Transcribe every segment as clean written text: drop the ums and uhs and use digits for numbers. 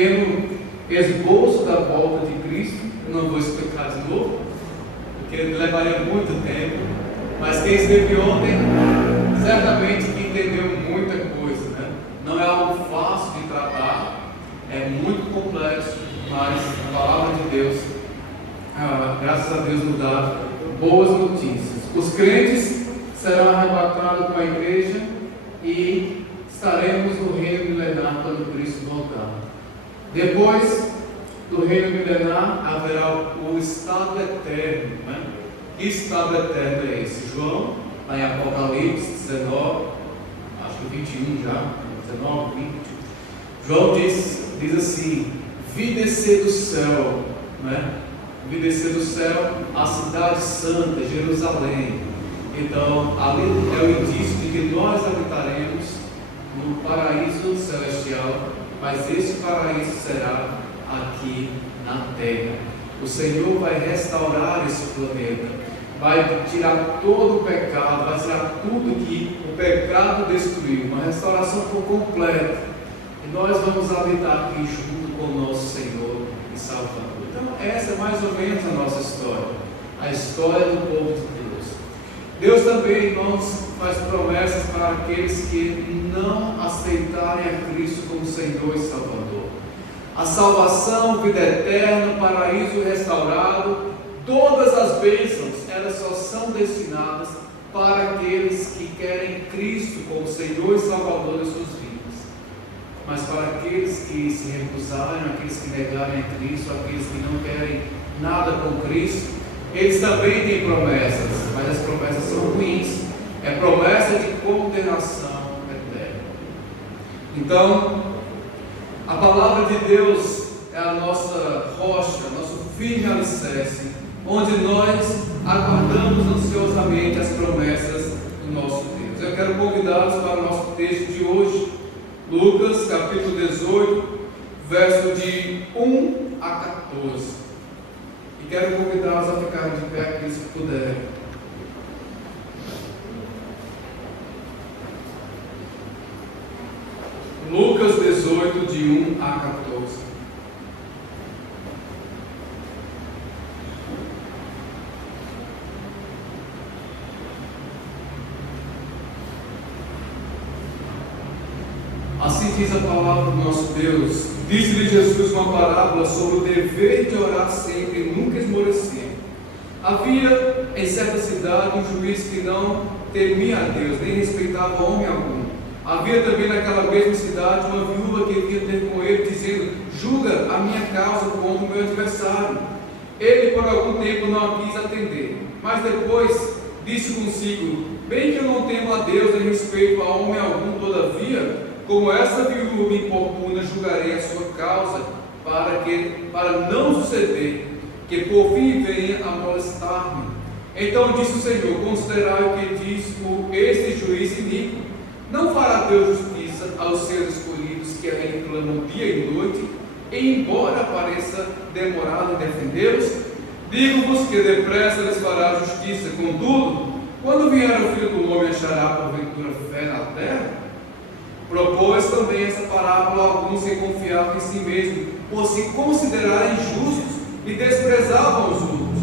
pequeno esboço da volta de Cristo. Eu não vou explicar de novo, porque levaria muito tempo, mas quem esteve ontem certamente entendeu muita coisa, né? Não é algo fácil de tratar, é muito complexo, mas a palavra de Deus, graças a Deus, nos dá boas notícias. Os crentes serão arrebatados com a igreja e estaremos no reino milenar quando Cristo voltar. Depois do reino milenar haverá o estado eterno, né? Que estado eterno é esse? João, lá em Apocalipse 19, acho que 21 já, 19, 20. João diz assim: vi descer do céu, né? Vi descer do céu a cidade santa, Jerusalém. Então, ali é o indício de que nós habitaremos no paraíso celestial, mas esse paraíso será aqui na terra. O Senhor vai restaurar esse planeta, vai tirar todo o pecado, vai tirar tudo que o pecado destruiu, uma restauração por completo, e nós vamos habitar aqui junto com o nosso Senhor e Salvador. Então essa é mais ou menos a nossa história, a história do povo de Deus. Deus também, irmãos, faz promessas para aqueles que não aceitarem a Cristo como Senhor e Salvador. A salvação, vida eterna, paraíso restaurado, todas as bênçãos, elas só são destinadas para aqueles que querem Cristo como Senhor e Salvador de suas vidas. Mas para aqueles que se recusarem, aqueles que negarem a Cristo, aqueles que não querem nada com Cristo, eles também têm promessas, mas as promessas são ruins. É promessa de condenação eterna. Então, a palavra de Deus é a nossa rocha, nosso firme alicerce, onde nós aguardamos ansiosamente as promessas do nosso Deus. Eu quero convidá-los para o nosso texto de hoje, Lucas capítulo 18, verso de 1 a 14. E quero convidá-los a ficarem de pé, aqueles que puderem. Lucas 18, de 1 a 14. Assim diz a palavra do nosso Deus. Disse-lhe Jesus uma parábola sobre o dever de orar sempre e nunca esmorecer. Havia em certa cidade um juiz que não temia a Deus, nem respeitava homem algum. Havia também naquela mesma cidade uma viúva que vinha ter com ele, dizendo: julga a minha causa contra o meu adversário. Ele por algum tempo não a quis atender, mas depois disse consigo: bem que eu não temo a Deus nem respeito a homem algum, todavia, como essa viúva importuna, julgarei a sua causa, para não suceder que por fim venha a molestar-me. Então disse o Senhor: considerai o que diz este juiz iníquo. Não fará Deus justiça aos seus escolhidos que a ele clamam dia e noite, e embora pareça demorado em defendê-los? Digo-vos que depressa lhes fará justiça. Contudo, quando vier o Filho do Homem, achará porventura fé na terra? Propôs também essa parábola a alguns que confiavam em si mesmos, por se considerarem justos, e desprezavam os outros.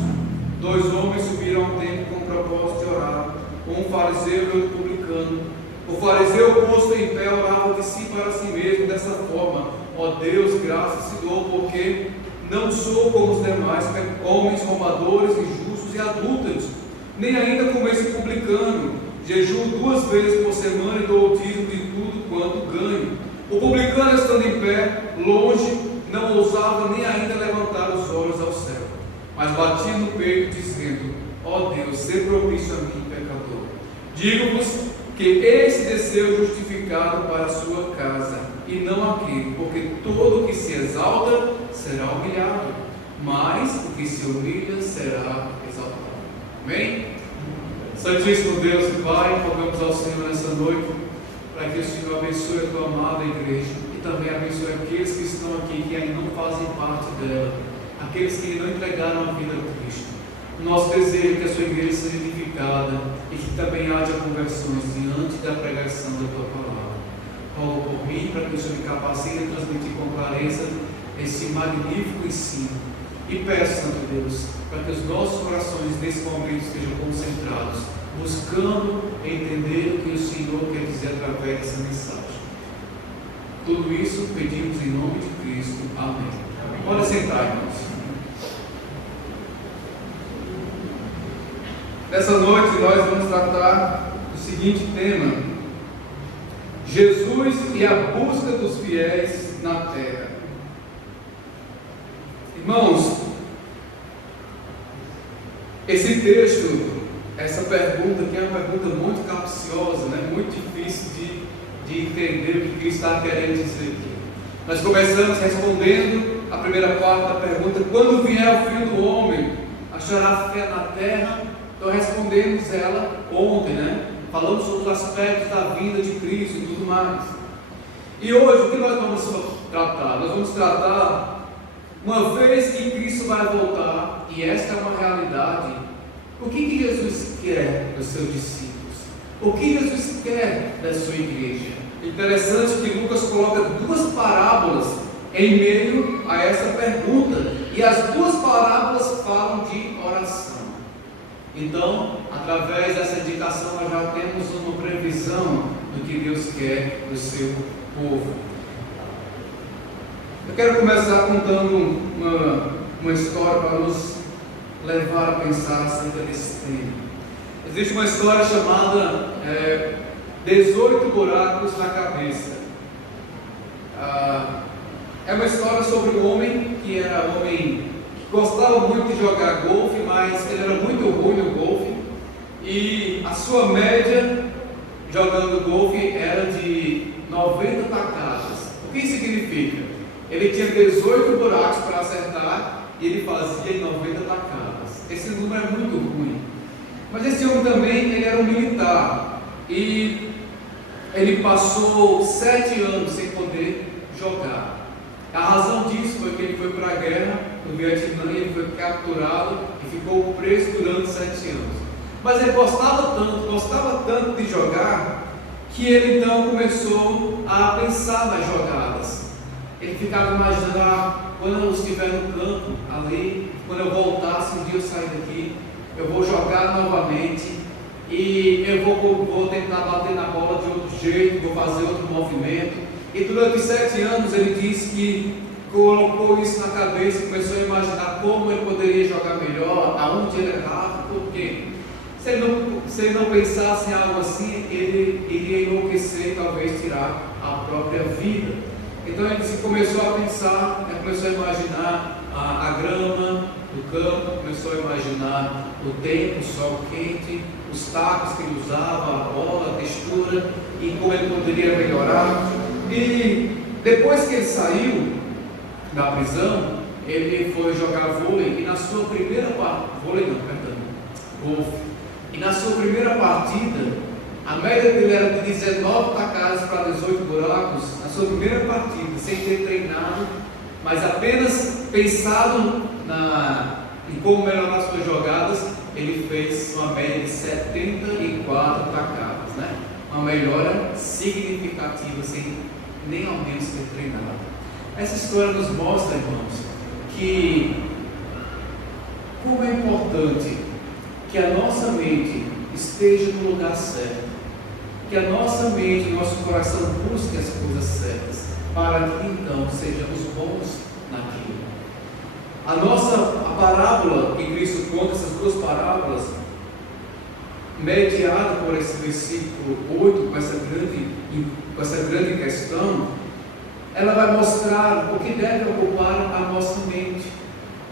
2 homens subiram ao templo com o propósito de orar, um fariseu e outro publicano. O fariseu, posto em pé, orava de si para si mesmo dessa forma: ó Deus, graças te dou, porque não sou como os demais homens roubadores, injustos e adúlteros, nem ainda como esse publicano. Jejuo 2 vezes por semana e dou o dízimo de tudo quanto ganho. O publicano, estando em pé, longe, não ousava nem ainda levantar os olhos ao céu, mas batia no peito, dizendo: ó Deus, sê propício a mim, pecador. Digo-vos que esse desceu justificado para a sua casa, e não aquele, porque todo o que se exalta será humilhado, mas o que se humilha será exaltado. Amém? Santíssimo Deus e Pai, rogamos ao Senhor nessa noite, para que o Senhor abençoe a tua amada igreja, e também abençoe aqueles que estão aqui, que ainda não fazem parte dela, aqueles que não entregaram a vida a Cristo. Nosso desejo é que a sua igreja seja edificada e que também haja conversões diante da pregação da tua palavra. Rogo por mim, para que o Senhor me capacite a transmitir com clareza esse magnífico ensino. E peço, Santo Deus, para que os nossos corações nesse momento estejam concentrados, buscando entender o que o Senhor quer dizer através dessa mensagem. Tudo isso pedimos em nome de Cristo. Amém. Pode sentar, irmãos. Nessa noite nós vamos tratar do seguinte tema: Jesus e a busca dos fiéis na terra. Irmãos, esse texto, essa pergunta aqui é uma pergunta muito capciosa, né? Muito difícil de entender o que Cristo está querendo dizer aqui. Nós começamos respondendo a primeira parte da pergunta: quando vier o Filho do Homem, achará fé na terra? Então respondemos ela ontem, né? Falamos sobre os aspectos da vinda de Cristo e tudo mais. E hoje o que nós vamos tratar? Nós vamos tratar, uma vez que Cristo vai voltar, e esta é uma realidade, o que Jesus quer dos seus discípulos? O que Jesus quer da sua igreja? Interessante que Lucas coloca duas parábolas em meio a essa pergunta, e as duas parábolas falam de oração. Então, através dessa indicação, nós já temos uma previsão do que Deus quer do seu povo. Eu quero começar contando uma história para nos levar a pensar acerca desse tema. Existe uma história chamada 18 buracos na cabeça. É uma história sobre um homem que era gostava muito de jogar golfe, mas ele era muito ruim no golfe, e a sua média jogando golfe era de 90 tacadas. O que significa? Ele tinha 18 buracos para acertar e ele fazia em 90 tacadas. Esse número é muito ruim. Mas esse homem também, ele era um militar, e ele passou 7 anos sem poder jogar. A razão disso foi que ele foi para a guerra no Vietnã, ele foi capturado e ficou preso durante 7 anos. Mas ele gostava tanto de jogar, que ele então começou a pensar nas jogadas. Ele ficava imaginando: quando eu estiver no campo ali, quando eu voltar, um dia eu sair daqui, eu vou jogar novamente, e eu vou tentar bater na bola de outro jeito, vou fazer outro movimento. E durante 7 anos ele disse que colocou isso na cabeça e começou a imaginar como ele poderia jogar melhor, aonde ele errava, porque se ele não pensasse em algo assim, ele iria enlouquecer e talvez tirar a própria vida. Então ele começou a pensar, começou a imaginar a grama do campo, começou a imaginar o tempo, o sol quente, os tacos que ele usava, a bola, a textura, e como ele poderia melhorar. E depois que ele saiu da prisão, ele foi jogar vôlei, e na sua primeira golfe. E na sua primeira partida, a média dele era de 19 tacadas para 18 buracos. Na sua primeira partida, sem ter treinado, mas apenas pensado em como melhorar as suas jogadas, ele fez uma média de 74 tacadas, né? Uma melhora significativa, sem nem ao menos ter treinado. Essa história nos mostra, irmãos, que como é importante que a nossa mente esteja no lugar certo, que a nossa mente, nosso coração busque as coisas certas, para que então sejamos bons naquilo. A parábola que Cristo conta, essas duas parábolas, mediada por esse versículo 8, com essa grande questão, ela vai mostrar o que deve ocupar a nossa mente,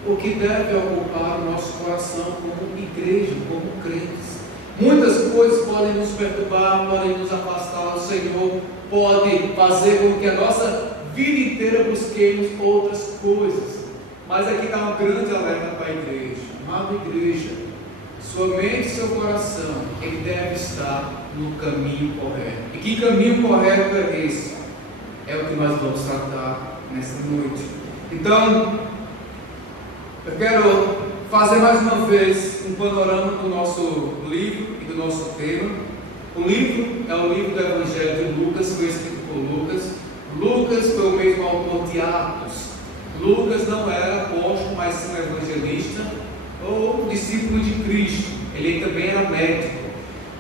o que deve ocupar o nosso coração como igreja, como crentes. Muitas coisas podem nos perturbar, podem nos afastar do Senhor, pode fazer com que a nossa vida inteira busquemos outras coisas. Mas aqui está um grande alerta para a igreja. Amada igreja, sua mente e seu coração, ele deve estar no caminho correto. E que caminho correto é esse? É o que nós vamos tratar nesta noite. Então, eu quero fazer mais uma vez um panorama do nosso livro e do nosso tema. O livro é o livro do Evangelho de Lucas, foi escrito por Lucas. Lucas foi o mesmo autor de Atos. Lucas não era apóstolo, mas sim um evangelista ou discípulo de Cristo. Ele também era médico.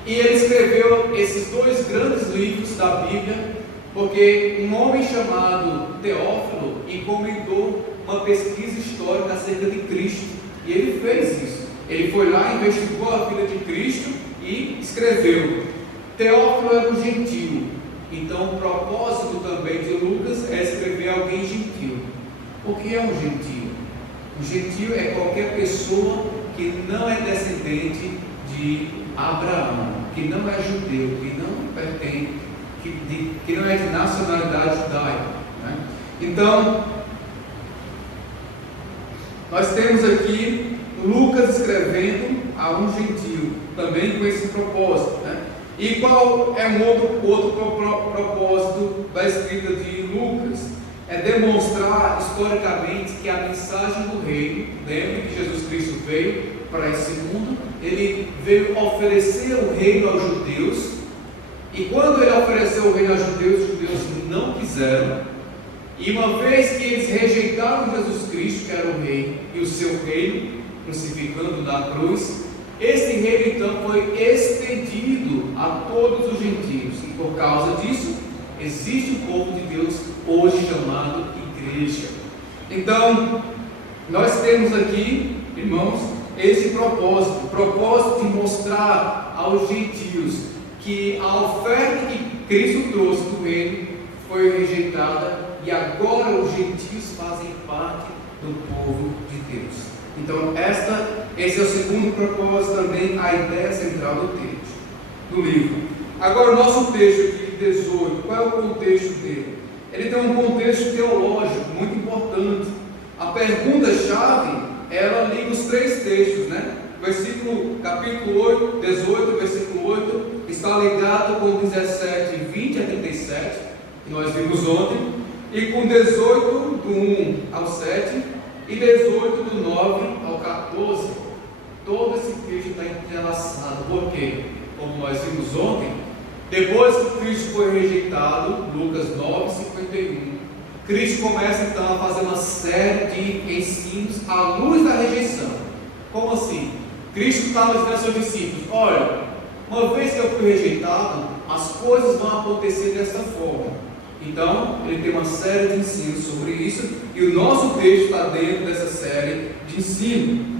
E ele escreveu esses dois grandes livros da Bíblia porque um homem chamado Teófilo encomendou uma pesquisa histórica acerca de Cristo. E ele fez isso. Ele foi lá, investigou a vida de Cristo e escreveu. Teófilo era um gentio. Então o propósito também de Lucas é escrever alguém gentil. O que é um gentio? Um gentio é qualquer pessoa que não é descendente de Abraão, que não é judeu, que não pertence, que não é de nacionalidade judaica, né? Então, nós temos aqui Lucas escrevendo a um gentio, também com esse propósito, né? E qual é um outro propósito da escrita de Lucas? É demonstrar historicamente que a mensagem do reino, lembre que Jesus Cristo veio para esse mundo, ele veio oferecer o reino aos judeus, e quando ele ofereceu o reino aos judeus, os judeus não quiseram, e uma vez que eles rejeitaram Jesus Cristo, que era o rei, e o seu reino, crucificando na cruz, esse reino então foi estendido a todos os gentios, e por causa disso, existe um povo de Deus hoje chamado igreja. Então, nós temos aqui, irmãos, esse propósito de mostrar aos gentios que a oferta que Cristo trouxe do reino foi rejeitada e agora os gentios fazem parte do povo de Deus. Então, esse é o segundo propósito também, a ideia central do texto, do livro. Agora, o nosso texto aqui, 18, qual é o contexto dele? Ele tem um contexto teológico muito importante. A pergunta-chave, ela liga os três textos, né? Capítulo 8, 18, versículo 8, está ligado com 17, 20 a 37, que nós vimos ontem, e com 18, do 1 ao 7, e 18, do 9 ao 14. Todo esse texto está entrelaçado. Por quê? Como nós vimos ontem, depois que Cristo foi rejeitado, Lucas 9, 51, Cristo começa então a fazer uma série de ensinos à luz da rejeição. Como assim? Cristo estava dizendo aos seus discípulos: olha, uma vez que eu fui rejeitado, as coisas vão acontecer dessa forma. Então, ele tem uma série de ensinos sobre isso, e o nosso texto está dentro dessa série de ensino.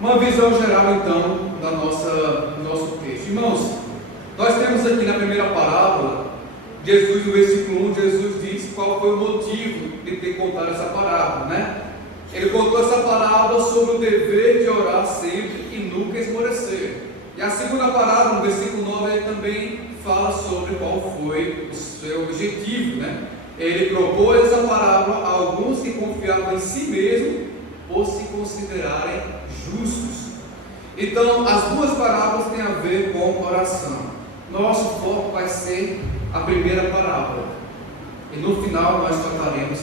Uma visão geral, então, do nosso texto. Irmãos, nós temos aqui na primeira parábola, Jesus, no versículo 1, Jesus diz qual foi o motivo de ter contado essa parábola, né? Ele contou essa parábola sobre o dever de orar sempre e nunca esmorecer. E a segunda parábola, no versículo 9, ele também fala sobre qual foi o seu objetivo, né? Ele propôs essa parábola a alguns que confiavam em si mesmo por se considerarem justos. Então, as duas parábolas têm a ver com oração. Nosso foco vai ser a primeira parábola, e no final nós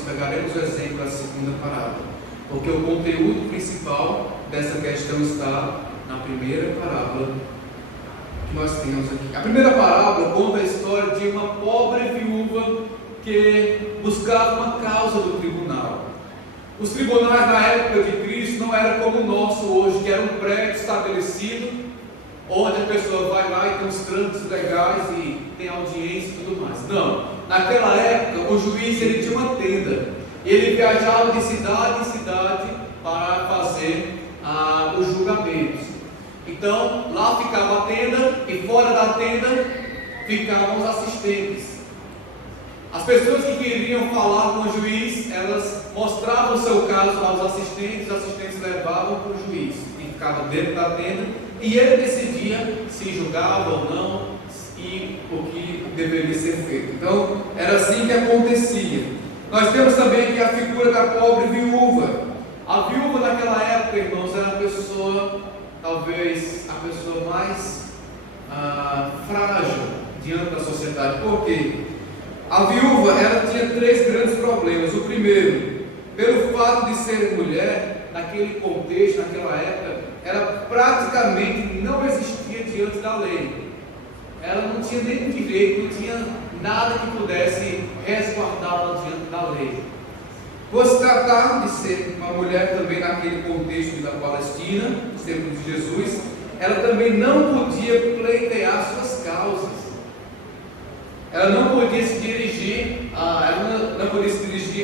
pegaremos o exemplo da segunda parábola, porque o conteúdo principal dessa questão está na primeira parábola que nós temos aqui. A primeira parábola conta a história de uma pobre viúva que buscava uma causa do tribunal. Os tribunais na época de Cristo não eram como o nosso hoje, que era um prédio estabelecido, onde a pessoa vai lá e tem os trâmites legais e tem audiência e tudo mais. Não, naquela época o juiz ele tinha uma tenda, ele viajava de cidade em cidade para fazer os julgamentos. Então lá ficava a tenda e fora da tenda ficavam os assistentes. As pessoas que queriam falar com o juiz, elas mostravam o seu caso aos assistentes, os assistentes levavam para o juiz, que ficava dentro da tenda, e ele decidia se julgava ou não e o que deveria ser feito. Então, era assim que acontecia. Nós temos também aqui a figura da pobre viúva. A viúva naquela época, irmãos, era a pessoa, talvez a pessoa mais frágil diante da sociedade. Por quê? A viúva, ela tinha três grandes problemas. O primeiro, pelo fato de ser mulher, naquele contexto, naquela época, ela praticamente não existia diante da lei. Ela não tinha nenhum direito, não tinha nada que pudesse resguardar estava diante da lei. Por se tratar de ser uma mulher também naquele contexto da Palestina, nos tempos de Jesus, ela também não podia pleitear suas causas. Ela não podia se dirigir,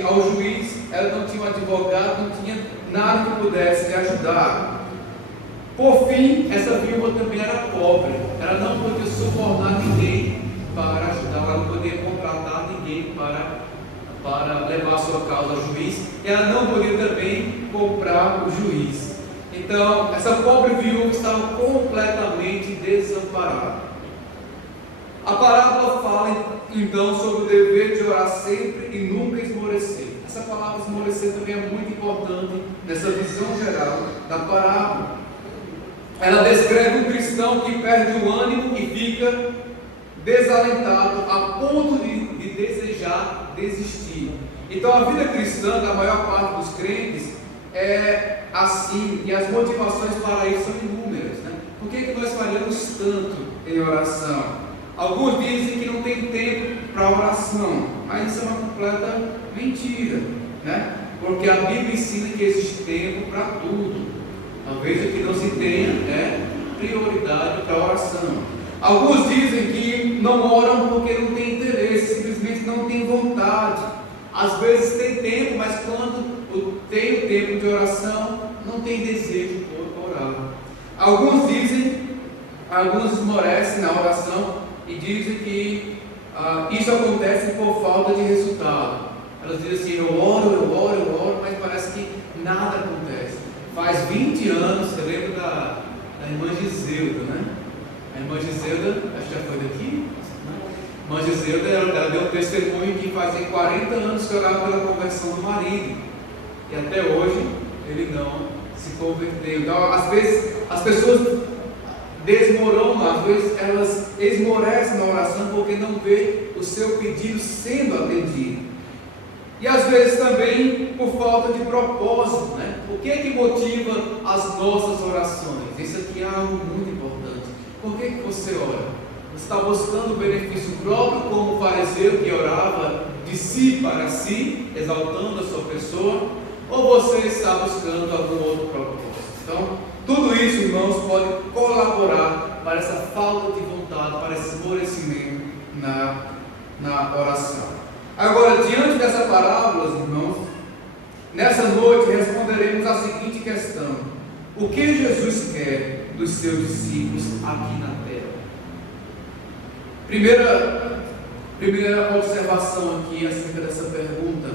ao juiz, ela não tinha um advogado, não tinha nada que pudesse lhe ajudar. Por fim, essa viúva também era pobre, ela não podia subornar ninguém para ajudar, ela não podia contratar ninguém para levar a sua causa ao juiz, e ela não podia também comprar o juiz. Então, essa pobre viúva estava completamente desamparada. A parábola fala então sobre o dever de orar sempre e nunca esmorecer. Essa palavra esmorecer também é muito importante nessa visão geral da parábola. Ela descreve um cristão que perde o ânimo e fica desalentado a ponto de desejar desistir. Então a vida cristã da maior parte dos crentes é assim, e as motivações para isso são inúmeras, né? Por que nós falhamos tanto em oração? Alguns dizem que não tem tempo para oração, mas isso é uma completa mentira, né? Porque a Bíblia ensina que existe tempo para tudo. Talvez o que não se tenha é prioridade para a oração. Alguns dizem que não oram porque não tem interesse, simplesmente não tem vontade. Às vezes tem tempo, mas quando tem o tempo de oração, não tem desejo por orar. Alguns esmorecem na oração e dizem que isso acontece por falta de resultado. Elas dizem assim: eu oro, mas parece que nada acontece. Faz 20 anos, você lembra da irmã Giseuda, né? A irmã Giseuda, acho que já foi daqui. A irmã Giseuda, ela deu um testemunho que fazia 40 anos que orava pela conversão do marido, e até hoje ele não se converteu. Então, às vezes, as pessoas desmoronam, às vezes elas esmorecem na oração porque não vê o seu pedido sendo atendido. E às vezes também por falta de propósito, né? O que é que motiva as nossas orações? Isso aqui é algo muito importante. Por que você ora? Você está buscando o benefício próprio, como o fariseu que orava de si para si, exaltando a sua pessoa, ou você está buscando algum outro propósito? Então, tudo isso, irmãos, pode colaborar para essa falta de vontade, para esse esmorecimento na oração. Agora, diante dessa parábola, irmãos, nessa noite responderemos a seguinte questão: o que Jesus quer dos seus discípulos aqui na terra? Primeira observação aqui acerca dessa pergunta.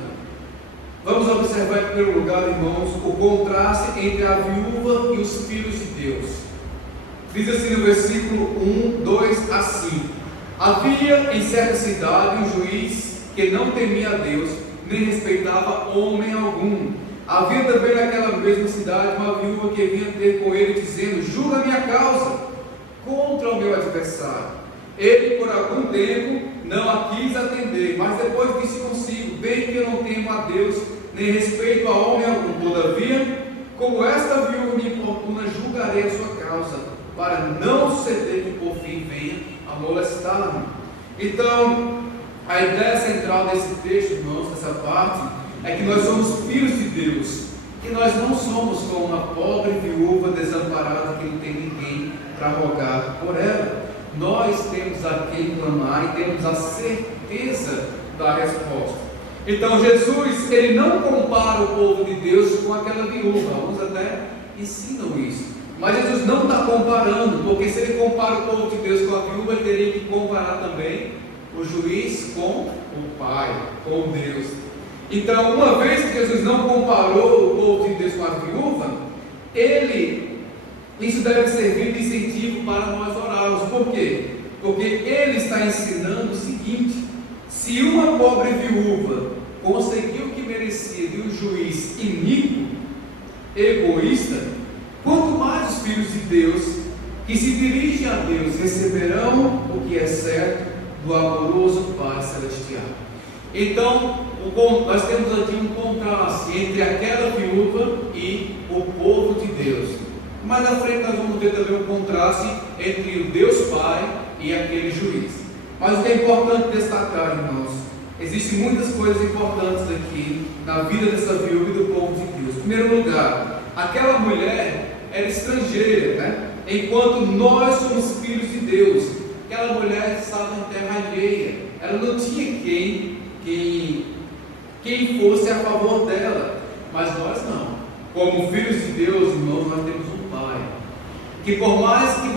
Vamos observar em primeiro lugar, irmãos, o contraste entre a viúva e os filhos de Deus. Diz assim no versículo 1, 2 a 5: havia em certa cidade um juiz que não temia a Deus, nem respeitava homem algum. Havia também naquela mesma cidade uma viúva que vinha ter com ele, dizendo: julga a minha causa contra o meu adversário. Ele por algum tempo não a quis atender, mas depois disse consigo: bem que eu não temo a Deus, nem respeito a homem algum. Todavia, como esta viúva me importuna, julgarei a sua causa, para não suceder que por fim venha a molestar-me. Então, a ideia central desse texto, irmãos, dessa parte, é que nós somos filhos de Deus, que nós não somos como uma pobre viúva desamparada que não tem ninguém para rogar por ela. Nós temos a quem clamar e temos a certeza da resposta. Então Jesus, ele não compara o povo de Deus com aquela viúva. Alguns até ensinam isso, mas Jesus não está comparando, porque se ele compara o povo de Deus com a viúva, ele teria que comparar também o juiz com o Pai, com Deus. Então, uma vez que Jesus não comparou o povo de Deus com a viúva, isso deve servir de incentivo para nós orarmos. Por quê? Porque ele está ensinando o seguinte: se uma pobre viúva conseguiu o que merecia de um juiz iníquo, egoísta, quanto mais os filhos de Deus, que se dirigem a Deus, receberão o que é certo do amoroso Pai Celestial. Então, nós temos aqui um contraste entre aquela viúva e o povo de Deus. Mais à frente nós vamos ter também um contraste entre o Deus Pai e aquele juiz. Mas o que é importante destacar, irmãos, existem muitas coisas importantes aqui na vida dessa viúva e do povo de Deus. Em primeiro lugar, aquela mulher era estrangeira, né? Enquanto nós somos filhos de Deus. Aquela mulher estava em terra alheia, ela não tinha quem fosse a favor dela, mas nós não. Como filhos de Deus, irmãos, nós temos um Pai, que por mais que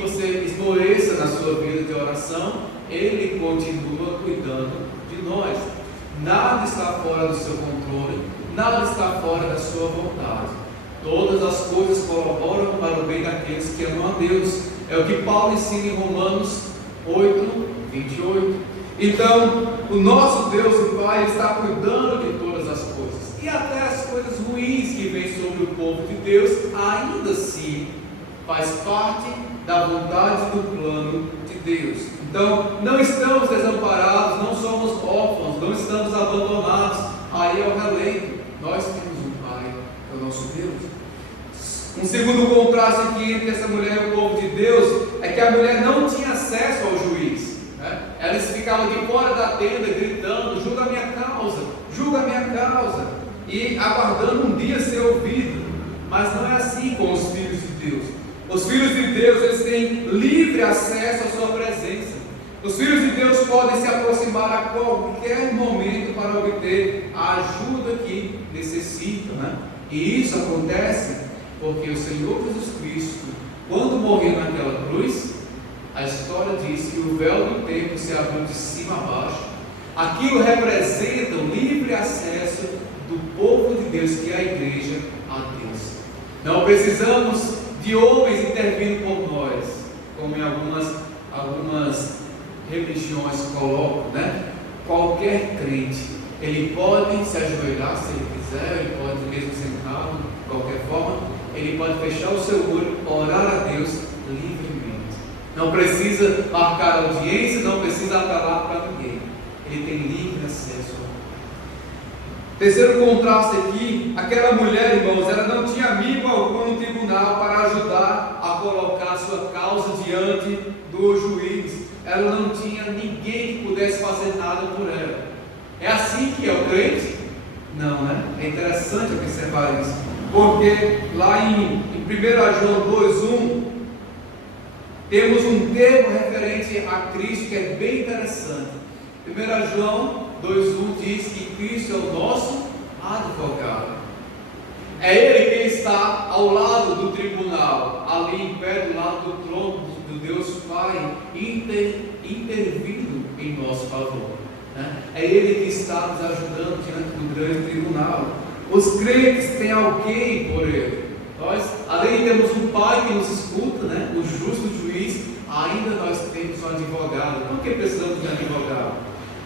você esmoreça na sua vida de oração, Ele continua cuidando de nós. Nada está fora do seu controle, nada está fora da sua vontade. Todas as coisas colaboram para o bem daqueles que amam a Deus. É o que Paulo ensina em Romanos 8, 28. Então, o nosso Deus e Pai está cuidando de todas as coisas. E até as coisas ruins que vêm sobre o povo de Deus, ainda assim, faz parte da vontade do plano de Deus. Então, não estamos desamparados, não somos órfãos, não estamos abandonados. Aí é o relento. Nós temos um Pai, é o nosso Deus. Um segundo contraste aqui entre essa mulher e o povo de Deus é que a mulher não tinha acesso ao juiz, né? Elas ficavam de fora da tenda gritando: julga a minha causa, e aguardando um dia ser ouvido. Mas não é assim com os filhos de Deus. Os filhos de Deus, eles têm livre acesso à sua presença. Os filhos de Deus podem se aproximar a qualquer momento para obter a ajuda que necessitam, né? E isso acontece porque o Senhor Jesus Cristo, quando morreu naquela cruz, a história diz que o véu do templo se abriu de cima a baixo. Aquilo representa o livre acesso do povo de Deus, que é a igreja, a Deus. Não precisamos de homens intervindo por nós, como em algumas religiões colocam, né? Qualquer crente, ele pode se ajoelhar se ele quiser, ele pode mesmo sentado, de qualquer forma, ele pode fechar o seu olho, orar a Deus livremente. Não precisa marcar audiência, não precisa apelar para ninguém. Ele tem livre acesso. Terceiro contraste aqui, aquela mulher, irmãos, ela não tinha amigo algum no tribunal para ajudar a colocar sua causa diante do juiz. Ela não tinha ninguém que pudesse fazer nada por ela. É assim que é o crente? Não, né? É interessante observar isso. Porque lá em 1 João 2,1 temos um termo referente a Cristo que é bem interessante. 1 João 2,1 diz que Cristo é o nosso advogado. É Ele quem está ao lado do tribunal, ali em pé do lado do trono do Deus Pai, intervindo em nosso favor, né? É Ele que está nos ajudando diante do grande tribunal. Os crentes têm alguém por ele. Nós, além de termos um Pai que nos escuta, né, o justo juiz, ainda nós temos um advogado. Por que precisamos de um advogado?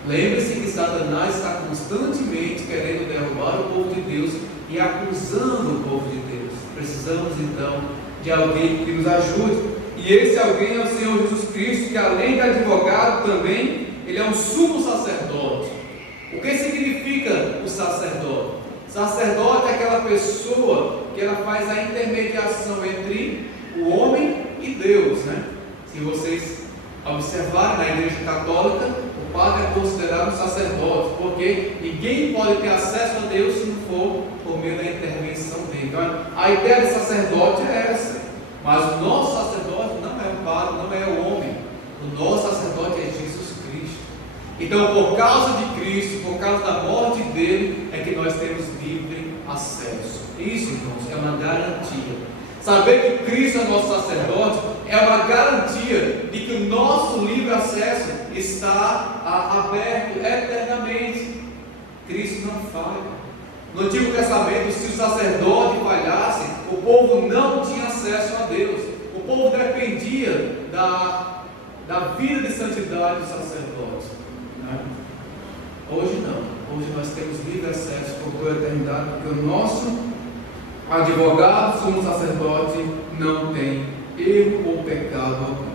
Lembre-se que Satanás está constantemente querendo derrubar o povo de Deus e acusando o povo de Deus. Precisamos então de alguém que nos ajude. E esse alguém é o Senhor Jesus Cristo, que além de advogado também, ele é um sumo sacerdote. O que significa o sacerdote? Sacerdote é aquela pessoa que ela faz a intermediação entre o homem e Deus, né? Se vocês observarem na Igreja Católica, o padre é considerado um sacerdote, porque ninguém pode ter acesso a Deus se não for por meio da intervenção dele. Então, a ideia de sacerdote é essa. Mas o nosso sacerdote não é o padre, não é o homem. O nosso sacerdote é Jesus Cristo. Então, por causa de Cristo, por causa da morte dele, é que nós temos livre acesso. Isso, irmãos, é uma garantia. Saber que Cristo é nosso sacerdote é uma garantia de que o nosso livre acesso está aberto eternamente. Cristo não falha. No Antigo Testamento, se o sacerdote falhasse, o povo não tinha acesso a Deus. O povo dependia da vida de santidade do sacerdote. Hoje não. Hoje nós temos livre acesso por toda a eternidade, porque o nosso advogado, sumo sacerdote, não tem erro ou pecado algum.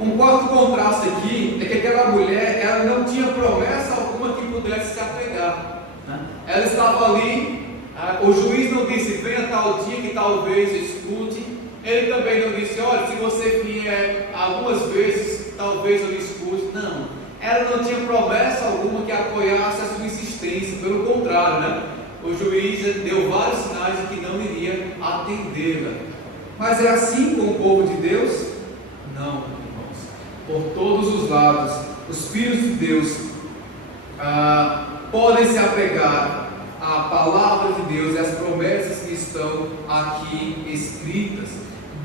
Um quarto contraste aqui é que aquela mulher, ela não tinha promessa alguma que pudesse se apegar, né? Ela estava ali, o juiz não disse: venha tal dia que talvez escute. Ele também não disse: olha, se você vier algumas vezes, talvez eu lhe escute. Não, ela não tinha promessa alguma que apoiasse a sua insistência, pelo contrário, né? O juiz deu vários sinais de que não iria atendê-la. Mas é assim com o povo de Deus? Não, irmãos. Por todos os lados, os filhos de Deus podem se apegar à palavra de Deus e às promessas que estão aqui escritas.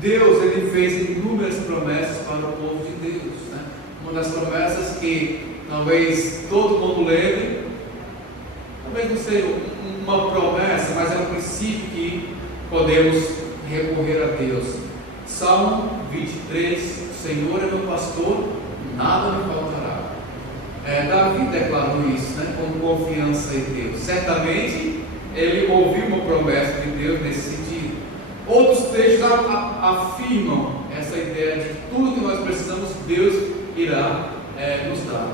Deus, ele fez inúmeras promessas para o povo de Deus, né? Uma das promessas que talvez todo mundo lembre, talvez não seja uma promessa, mas é um princípio que podemos recorrer a Deus. Salmo 23: o Senhor é meu pastor, nada me faltará. Davi declarou isso, né, com confiança em Deus. Certamente ele ouviu uma promessa de Deus nesse sentido. Outros textos afirmam essa ideia de que tudo que nós precisamos, Deus irá nos dar.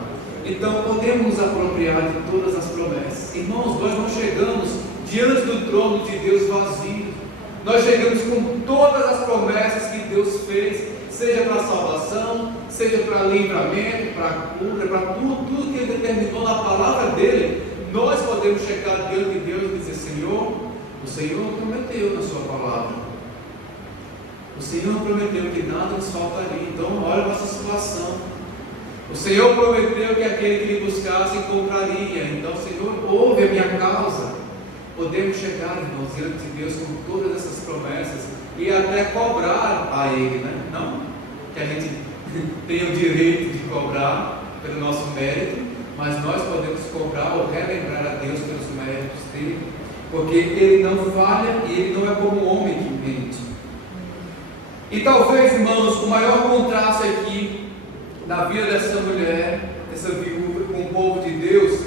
Então podemos nos apropriar de todas as promessas. Irmãos, nós não chegamos diante do trono de Deus vazio. Nós chegamos com todas as promessas que Deus fez, seja para a salvação, seja para livramento, para cura, para tudo que Ele determinou na palavra dEle. Nós podemos chegar diante de Deus e dizer: Senhor, o Senhor prometeu na sua palavra, o Senhor prometeu que nada nos faltaria. Então olha a nossa situação. O Senhor prometeu que aquele que lhe buscasse encontraria. Então, Senhor, ouve a minha causa. Podemos chegar, irmãos, diante de Deus com todas essas promessas e até cobrar a Ele, né? Não que a gente tenha o direito de cobrar pelo nosso mérito, mas nós podemos cobrar ou relembrar a Deus pelos méritos dele, porque Ele não falha e Ele não é como um homem que mente. E talvez, irmãos, o maior contraste aqui na vida dessa mulher, dessa viúva, com o povo de Deus,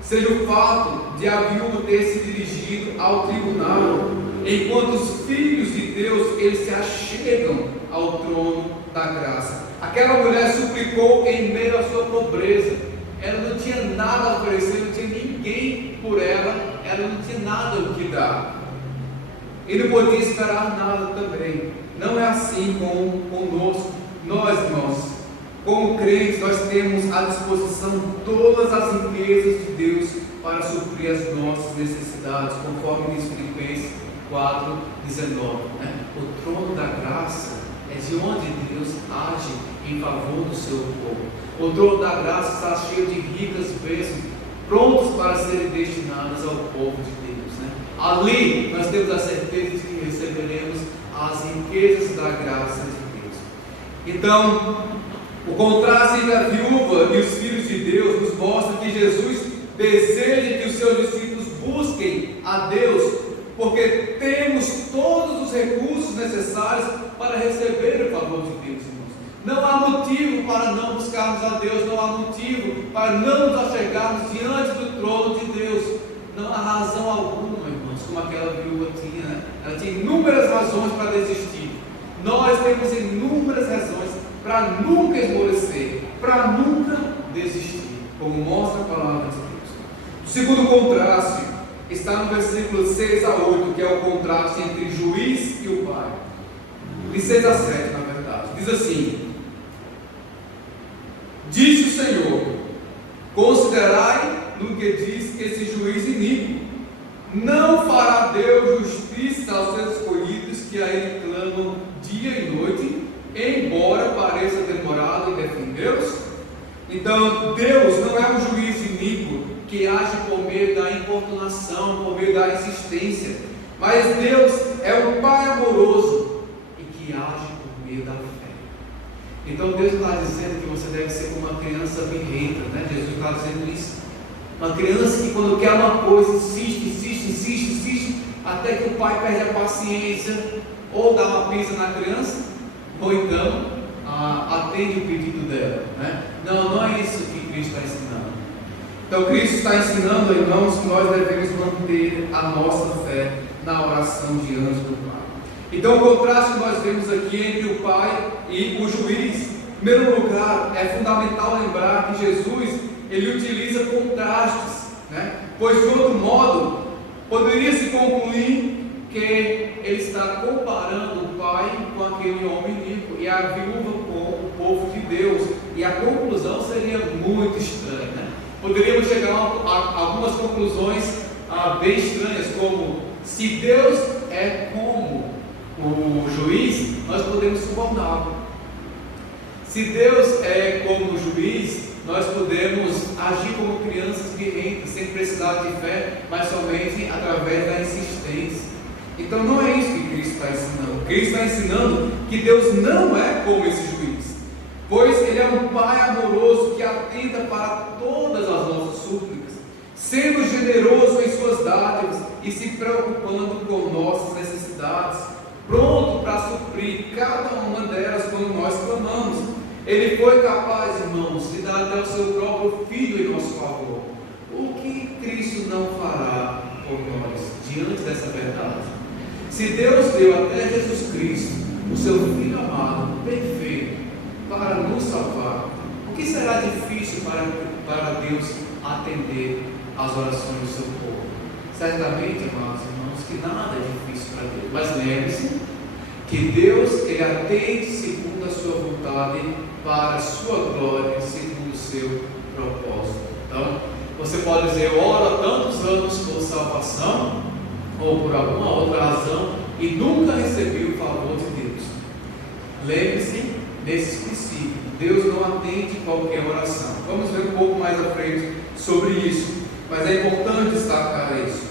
seja o fato de a viúva ter se dirigido ao tribunal, enquanto os filhos de Deus, eles se achegam ao trono da graça. Aquela mulher suplicou em meio à sua pobreza. Ela não tinha nada a oferecer, não tinha ninguém por ela, ela não tinha nada o que dar. E não podia esperar nada também. Não é assim conosco. Nós, irmãos, como crentes, nós temos à disposição todas as riquezas de Deus para suprir as nossas necessidades, conforme diz Filipenses 4:19. O trono da graça é de onde Deus age em favor do seu povo. O trono da graça está cheio de ricas bênçãos, prontos para serem destinadas ao povo de Deus. Ali nós temos a certeza de que receberemos as riquezas da graça de Deus. Então, o contraste entre a viúva e os filhos de Deus nos mostra que Jesus deseja que os seus discípulos busquem a Deus, porque temos todos os recursos necessários para receber o favor de Deus, irmãos. Não há motivo para não buscarmos a Deus, não há motivo para não nos achegarmos diante do trono de Deus. Não há razão alguma, irmãos, como aquela viúva tinha, né? Ela tinha inúmeras razões para desistir. Nós temos inúmeras razões para nunca esmorecer, para nunca desistir, como mostra a palavra de Deus. O segundo contraste está no versículo 6 a 8, que é o contraste entre juiz e o pai. De 6 a 7, na verdade. Diz assim: disse o Senhor: considerai no que diz esse juiz iníquo. Não fará Deus justiça aos seus escolhidos que a Ele clamam dia e noite, embora pareça demorado em defendê-los? Então, Deus não é um juiz iníquo que age por meio da importunação, por meio da insistência, mas Deus é um Pai amoroso e que age por meio da fé. Então, Deus está dizendo que você deve ser como uma criança birrenta, né? Jesus está dizendo isso. Uma criança que, quando quer uma coisa, insiste, até que o pai perde a paciência, ou dá uma pisa na criança, ou então atende o pedido dela, né? Não é isso que Cristo está ensinando. Então Cristo está ensinando, irmãos, que nós devemos manter a nossa fé na oração diante do Pai. Então o contraste que nós vemos aqui entre o Pai e o juiz. Em primeiro lugar, é fundamental lembrar que Jesus, ele utiliza contrastes, né? Pois de outro modo, poderia se concluir que ele está comparando o pai com aquele homem rico e a viúva com o povo de Deus, e a conclusão seria muito estranha, né? Poderíamos chegar a algumas conclusões bem estranhas, como: se Deus é como o juiz, nós podemos suborná-lo. Se Deus é como o juiz, nós podemos agir como crianças birrentas, sem precisar de fé, mas somente através da insistência. Então não é isso que Cristo está ensinando. Cristo está ensinando que Deus não é como esse juiz, pois Ele é um Pai amoroso que atenta para todas as nossas súplicas, sendo generoso em suas dádivas e se preocupando com nossas necessidades, pronto para suprir cada uma delas quando nós clamamos. Ele foi capaz, irmãos, de dar até o seu próprio Filho em nosso favor. O que Cristo não fará por nós diante dessa verdade? Se Deus deu até Jesus Cristo, o seu Filho amado, perfeito, para nos salvar, o que será difícil para Deus atender às orações do seu povo? Certamente, amados irmãos, que nada é difícil para Deus. Mas lembre-se que Deus, Ele atende segundo a sua vontade, para a sua glória, segundo o seu propósito. Então, você pode dizer: eu oro há tantos anos por salvação, ou por alguma outra razão, e nunca recebi o favor de Deus. Lembre-se desses princípios. Deus não atende qualquer oração. Vamos ver um pouco mais à frente sobre isso, mas é importante destacar isso.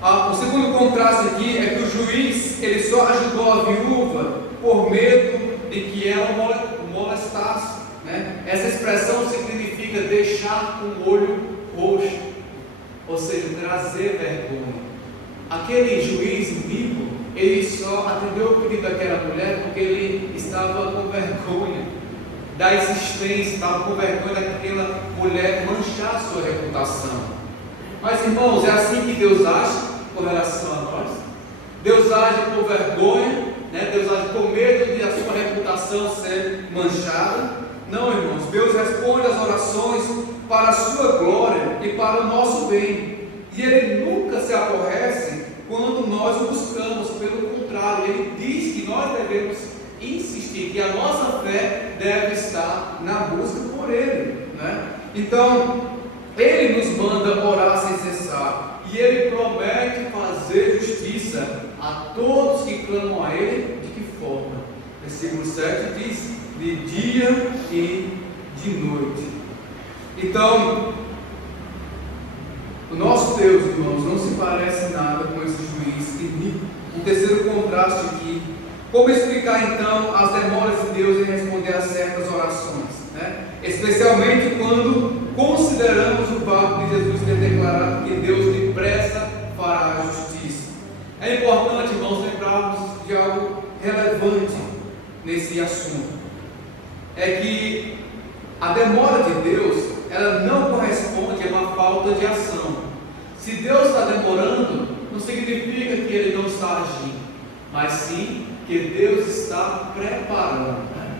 O segundo contraste aqui é que o juiz, ele só ajudou a viúva por medo de que ela molestasse, né? Essa expressão significa deixar com o olho roxo, ou seja, trazer vergonha. Aquele juiz iníquo, ele só atendeu o pedido daquela mulher porque ele estava com vergonha da existência, estava com vergonha daquela mulher manchar sua reputação. Mas, irmãos, é assim que Deus age com relação a nós. Deus age por vergonha, né? Deus age com medo de a sua reputação ser manchada. Não, irmãos, Deus responde às orações para a sua glória e para o nosso bem. E Ele nunca se aborrece quando nós o buscamos. Pelo contrário, Ele diz que nós devemos insistir, que a nossa fé deve estar na busca por Ele, né? Então, Ele nos manda orar sem cessar, e Ele promete fazer justiça a todos que clamam a Ele. De que forma? Versículo 7 diz: de dia e de noite. Então, o nosso Deus, irmãos, não se parece nada com esse juiz iníquo. Um terceiro contraste aqui: como explicar então as demoras de Deus em responder a certas orações, né? Especialmente quando consideramos o fato de Jesus ter declarado que Deus depressa fará a justiça. É importante, irmãos, lembrarmos de algo relevante nesse assunto. É que a demora de Deus, ela não corresponde a uma falta de ação. Se Deus está demorando, não significa que Ele não está agindo, mas sim que Deus está preparando, né?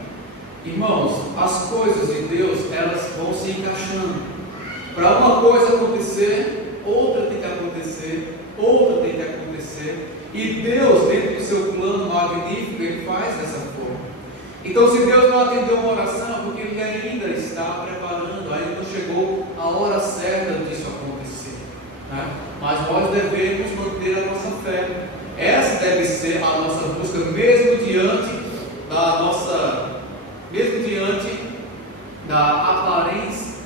Irmãos, as coisas de Deus, elas vão se encaixando. Para uma coisa acontecer, outra tem que acontecer, outra tem que acontecer, e Deus, dentro do seu plano magnífico, Ele faz dessa forma. Então, se Deus não atendeu uma oração, é porque Ele ainda está preparando, ainda não chegou a hora certa disso acontecer, né? Mas nós devemos manter a nossa fé. Essa deve ser a nossa busca, mesmo diante da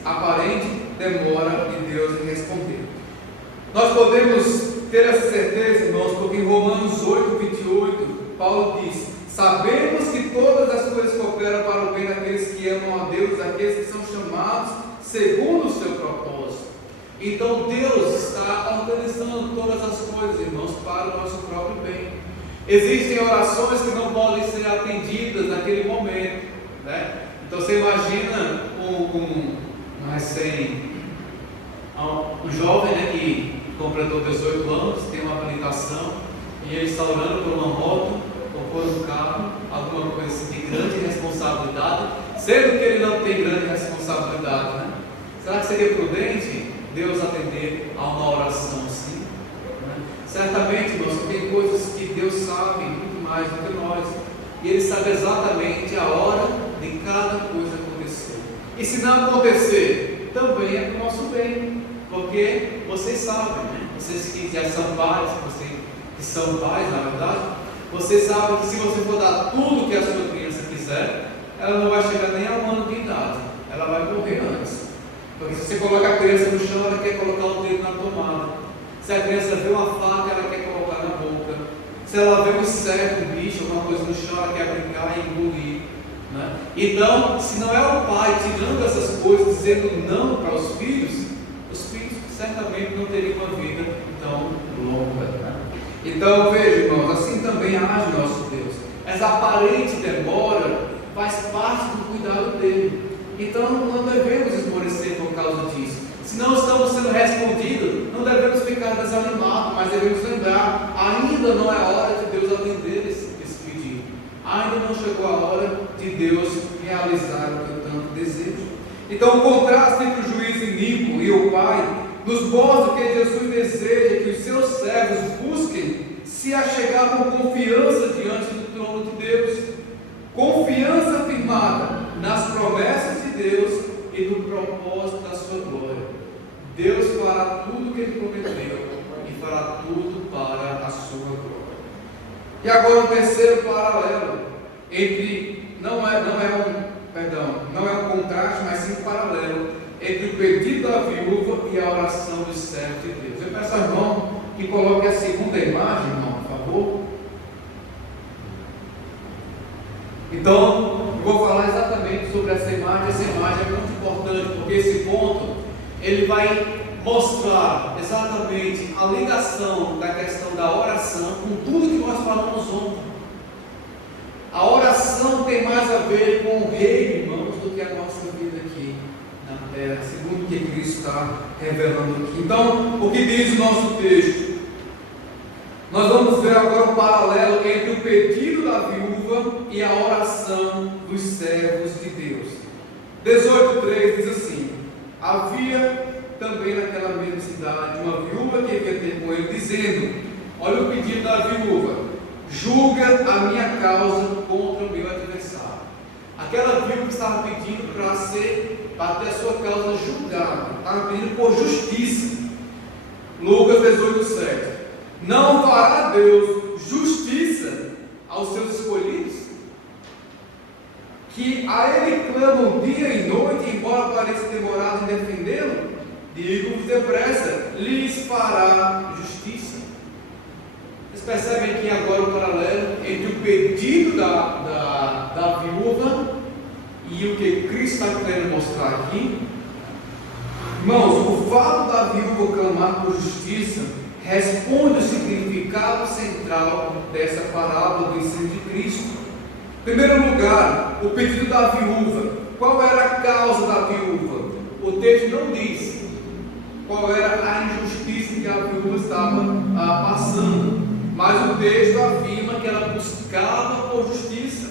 aparente demora de Deus em responder. Nós podemos ter essa certeza, irmãos, porque em Romanos 8:28, Paulo diz: sabemos que todas as coisas cooperam para o bem daqueles que amam a Deus, daqueles que são chamados segundo o seu propósito. Então Deus está organizando todas as coisas, irmãos, para o nosso próprio bem. Existem orações que não podem ser atendidas naquele momento, né? Então você imagina um jovem, né, que completou 18 anos, tem uma habilitação, e ele está orando por uma moto ou por um carro, alguma coisa assim de grande responsabilidade, sendo que ele não tem grande responsabilidade, né? Será que seria prudente Deus atender a uma oração assim, né? Certamente, irmãos, tem coisas que Deus sabe muito mais do que nós, e Ele sabe exatamente a hora de cada coisa acontecer. E se não acontecer, também é para o nosso bem, porque vocês sabem, né? Vocês que já são pais, vocês que são pais, na verdade, vocês sabem que se você for dar tudo que a sua criança quiser, ela não vai chegar nem a um ano de idade, ela vai morrer antes. Porque se você coloca a criança no chão, ela quer colocar o dedo na tomada. Se a criança vê uma faca, ela quer colocar na boca. Se ela vê um inseto, um bicho, alguma coisa no chão, ela quer brincar e engolir, né? Então, se não é o pai tirando essas coisas, dizendo não para os filhos certamente não teriam uma vida tão longa, né? Então, veja, irmãos, assim também age o nosso Deus. Essa aparente demora faz parte do cuidado dele. Então, não devemos esmorecer por causa disso. Se não estamos sendo respondidos, não devemos ficar desanimados, mas devemos lembrar: ainda não é hora de Deus atender esse pedido. Ainda não chegou a hora de Deus realizar o que eu tanto desejo. Então, o contraste entre o juiz iníquo e o pai nos mostra que Jesus deseja que os seus servos busquem se achegar com confiança diante do trono de Deus. Confiança firmada nas promessas de Deus e no propósito da sua glória. Deus fará tudo o que Ele prometeu e fará tudo para a sua glória. E agora o terceiro paralelo entre, não é um contraste, mas sim um paralelo entre o pedido da viúva e a oração dos servos de Deus. Eu peço ao irmão que coloque a segunda imagem, irmão, por favor. Então, eu vou falar exatamente sobre essa imagem. Essa imagem é muito importante, porque esse ponto, ele vai mostrar exatamente a ligação da questão da oração com tudo que nós falamos ontem. A oração tem mais a ver com o reino, irmãos, do que a nossa vida aqui na terra, segundo o que Cristo está revelando aqui. Então, o que diz o nosso texto? Nós vamos ver agora o paralelo entre o pedido da viúva e a oração dos servos de Deus. 18:3 diz assim: havia também naquela mesma cidade uma viúva que ia ter com ele, dizendo: olha o pedido da viúva, julga a minha causa contra o meu adversário. Aquela viúva estava pedindo para ter a sua causa julgada, estava pedindo por justiça. Lucas 18:7. Não fará Deus justiça aos seus escolhidos, que a Ele clamam dia e noite, embora pareça demorado em defendê-lo? Digo-vos depressa, lhes fará justiça. Vocês percebem aqui agora o paralelo entre o pedido da viúva e o que Cristo está querendo mostrar aqui? Irmãos, o fato da viúva clamar por justiça responde o significado central dessa parábola do ensino de Cristo. Em primeiro lugar, o pedido da viúva. Qual era a causa da viúva? O texto não diz qual era a injustiça que a viúva estava passando, mas o texto afirma que ela buscava por justiça.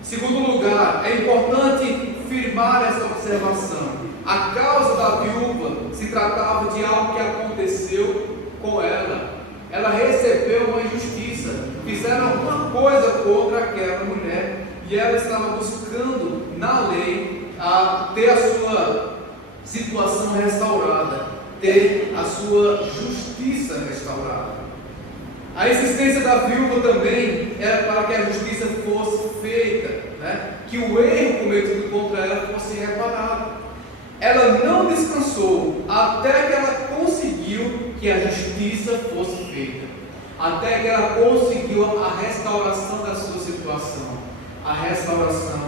Em segundo lugar, é importante firmar essa observação. A causa da viúva se tratava de algo que aconteceu com ela. Ela recebeu uma injustiça, fizeram alguma coisa contra aquela mulher, e ela estava buscando na lei ter a sua situação restaurada, ter a sua justiça restaurada. A existência da viúva também era para que a justiça fosse feita, né? Que o erro cometido contra ela fosse reparado. Ela não descansou até que ela conseguiu que a justiça fosse feita, até que ela conseguiu a restauração da sua situação, a restauração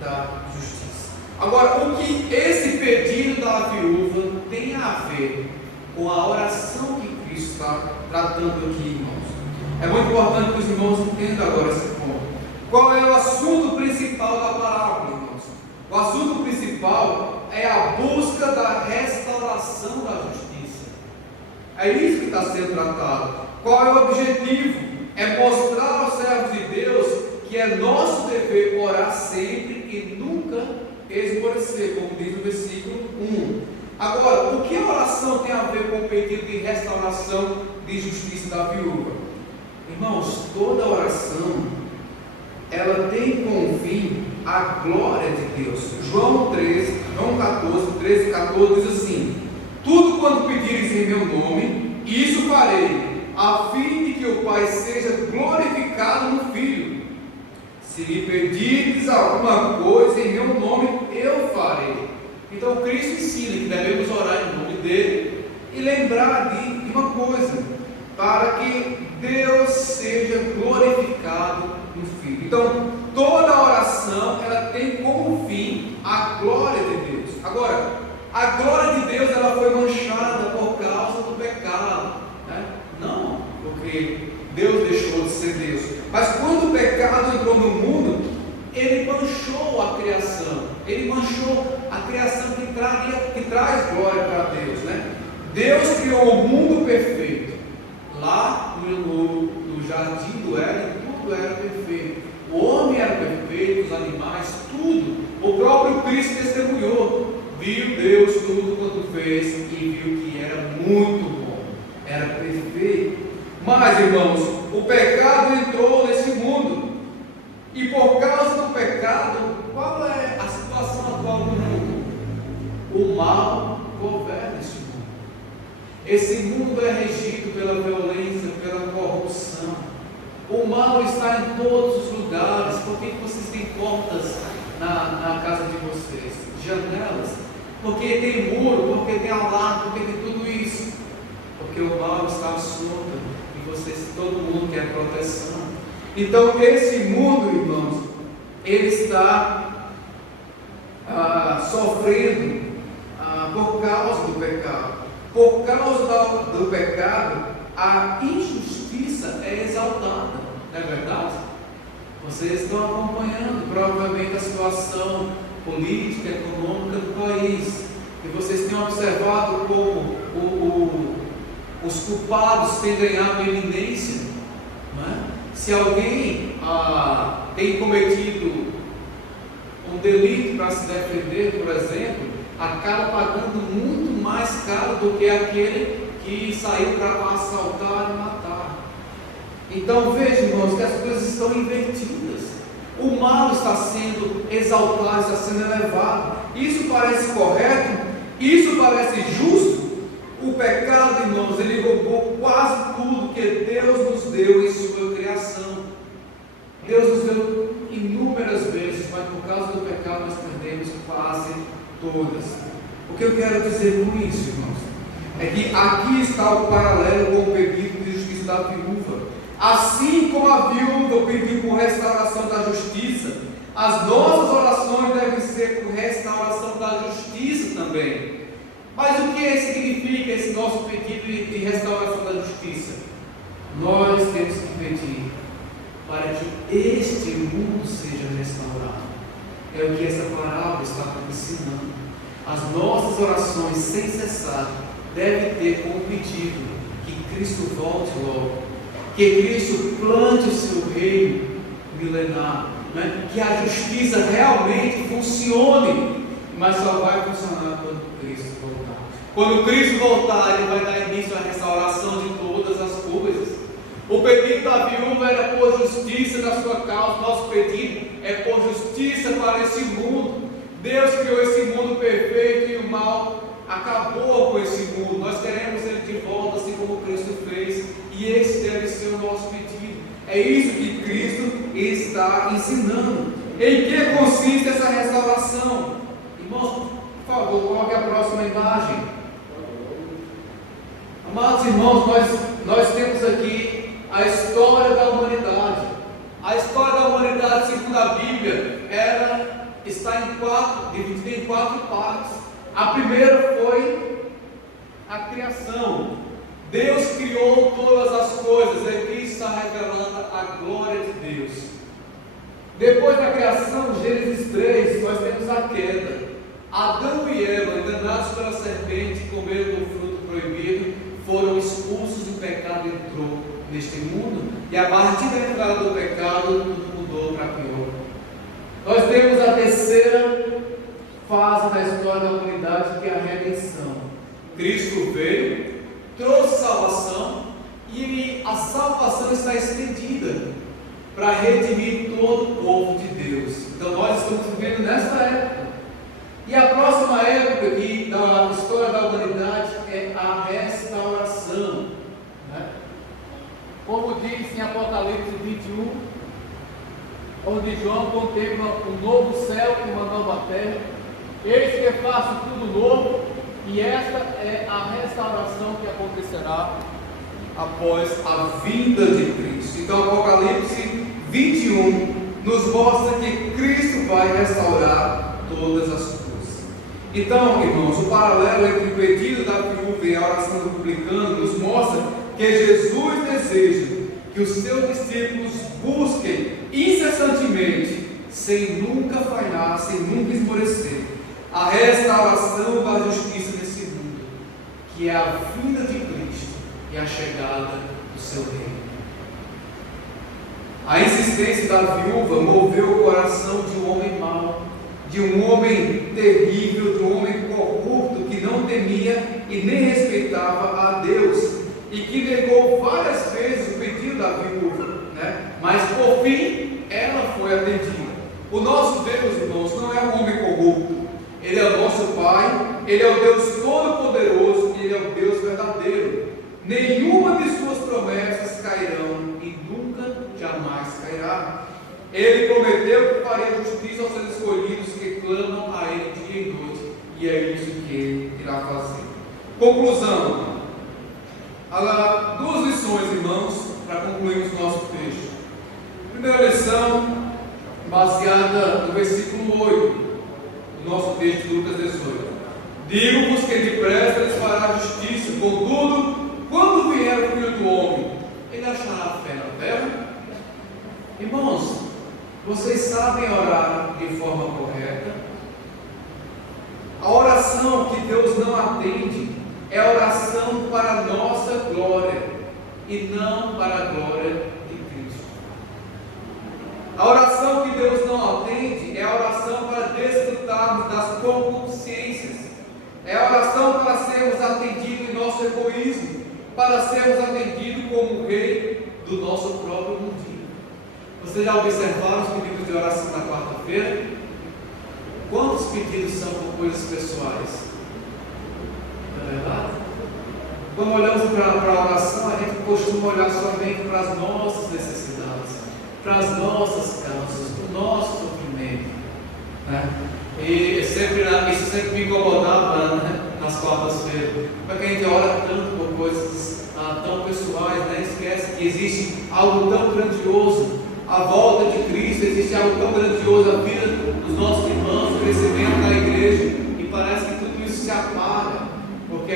da justiça. Agora, o que esse pedido da viúva tem a ver com a oração que Cristo está tratando aqui, irmãos? É muito importante que os irmãos entendam agora esse ponto. Qual é o assunto principal da parábola, irmãos? O assunto principal é a busca da restauração da justiça. É isso que está sendo tratado. Qual é o objetivo? É mostrar aos servos de Deus que é nosso dever orar sempre e nunca esmorecer, como diz o versículo 1. Agora, o que a oração tem a ver com o pedido de restauração de justiça da viúva? Irmãos, toda oração, ela tem como fim a glória de Deus. João 13, João 14, 13 e 14 diz assim: tudo quanto pedires em meu nome, isso farei, a fim de que o Pai seja glorificado no Filho. Se me pedirdes alguma coisa em meu nome, eu farei. Então Cristo ensina que devemos orar em nome dele e lembrar de uma coisa, para que Deus seja glorificado no Filho. Então toda oração ela tem como fim a glória de Deus. Agora, a glória de Deus ela foi manchada por causa do pecado, né? Não porque Deus deixou de ser Deus, mas quando o pecado entrou no mundo, ele manchou a criação, ele manchou a criação que traz glória para Deus, né? Deus criou o mundo perfeito. Lá no jardim do Éden, tudo era perfeito. O homem era perfeito, os animais, tudo. O próprio Cristo testemunhou. Viu Deus tudo quanto fez e viu que era muito bom. Era perfeito. Mas, irmãos, o pecado entrou nesse mundo. E por causa do pecado, qual é a situação atual do mundo? O mal governa esse mundo. Esse mundo é regido pela violência, pela corrupção. O mal está em todos os lugares. Por que vocês têm portas na casa de vocês? Janelas? Porque tem muro, porque tem alarme, porque tem tudo isso. Porque o mal está solto e vocês, todo mundo quer proteção. Então esse mundo, irmãos, ele está sofrendo por causa do pecado. Por causa do pecado, a injustiça é exaltada, não é verdade? Vocês estão acompanhando provavelmente a situação política, econômica do país, e vocês têm observado como os culpados têm ganhado eminência, não é? Se alguém tem cometido um delito para se defender, por exemplo, acaba pagando muito mais caro do que aquele que saiu para assaltar e matar. Então veja, irmãos, que as coisas estão invertidas. O mal está sendo exaltado, está sendo elevado. Isso parece correto? Isso parece justo? O pecado, irmãos, ele roubou quase tudo que Deus nos deu em sua criação. Deus nos deu inúmeras vezes, mas por causa do pecado nós perdemos quase todas. O que eu quero dizer com isso, irmãos, é que aqui está o paralelo com o pedido de justiça da viúva. Assim como a viúva pediu por restauração da justiça, as nossas orações devem ser por restauração da justiça também. Mas o que significa esse nosso pedido de restauração da justiça? Nós temos que pedir para que este mundo seja restaurado. É o que essa parábola está ensinando. As nossas orações, sem cessar, devem ter como pedido que Cristo volte logo, que Cristo plante o seu reino milenar, né? Que a justiça realmente funcione, mas só vai funcionar quando Cristo voltar. Quando Cristo voltar, Ele vai dar início à restauração de todas as coisas. O pedido da viúva era por justiça da sua causa. Nosso pedido é por justiça para esse mundo. Deus criou esse mundo perfeito e o mal acabou com esse mundo. Nós queremos Ele de volta, assim como Cristo fez, e esse deve ser o nosso pedido. É isso que Cristo está ensinando. Em que consiste essa restauração? Irmãos, por favor, coloque a próxima imagem. Amados irmãos, nós temos aqui a história da humanidade. A história da humanidade, segundo a Bíblia, ela está dividida em 4 partes. A primeira foi a criação. Deus criou todas as coisas. Aqui está revelando a glória de Deus. Depois da criação, Gênesis 3, nós temos a queda. Adão e Eva, enganados pela serpente, comeram do fruto proibido, foram expulsos e o pecado entrou neste mundo, e a partir da entrada do pecado, tudo mudou para pior. Nós temos a terceira fase da história da humanidade, que é a redenção. Cristo veio, trouxe salvação, e a salvação está estendida para redimir todo o povo de Deus. Então nós estamos vivendo nesta época. E a próxima Evangelho e da história da humanidade é a restauração, né? Como diz em Apocalipse 21, onde João contempla um novo céu e uma nova terra, eis que faço tudo novo, e esta é a restauração que acontecerá após a vinda de Cristo. Então Apocalipse 21 nos mostra que Cristo vai restaurar todas as coisas. Então, irmãos, o paralelo entre o pedido da viúva e a oração do publicano nos mostra que Jesus deseja que os seus discípulos busquem incessantemente, sem nunca falhar, sem nunca esmorecer, a restauração da justiça nesse mundo, que é a vinda de Cristo e a chegada do seu reino. A insistência da viúva moveu o coração de um homem mau, de um homem terrível, de um homem corrupto que não temia e nem respeitava a Deus, e que negou várias vezes o pedido da viúva, né? Mas por fim ela foi atendida. O nosso Deus, irmãos, não é um homem corrupto. Ele é o nosso Pai, Ele é o Deus Todo-Poderoso e Ele é o Deus verdadeiro. Nenhuma de suas promessas cairão e nunca, jamais cairá. Ele prometeu que faria justiça aos seus escolhidos que clamam a Ele dia e noite, e é isso que Ele irá fazer. Conclusão. Duas lições, irmãos, para concluirmos o nosso texto. Primeira lição, baseada no versículo 8 do nosso texto de Lucas 18. Digo-vos que depressa lhes fará justiça, contudo, quando vier o Filho do Homem, ele achará fé na terra? Irmãos, vocês sabem orar de forma correta? A oração que Deus não atende é a oração para a nossa glória e não para a glória de Cristo. A oração que Deus não atende é a oração para desfrutarmos das concupiscências, é a oração para sermos atendidos em nosso egoísmo, para sermos atendidos como o rei do nosso próprio mundinho. Vocês já observaram os pedidos de oração na quarta-feira? Quantos pedidos são por coisas pessoais? Não é verdade? Quando olhamos para a oração, a gente costuma olhar somente para as nossas necessidades, para as nossas causas, para o nosso sofrimento, né? E isso sempre me incomodava, né, nas quartas-feiras, porque a gente ora tanto por coisas tão pessoais, né? Esquece que existe algo tão grandioso, a volta de Cristo, existe algo tão grandioso, a vida dos nossos irmãos, o crescimento da igreja, e parece que tudo isso se apaga, porque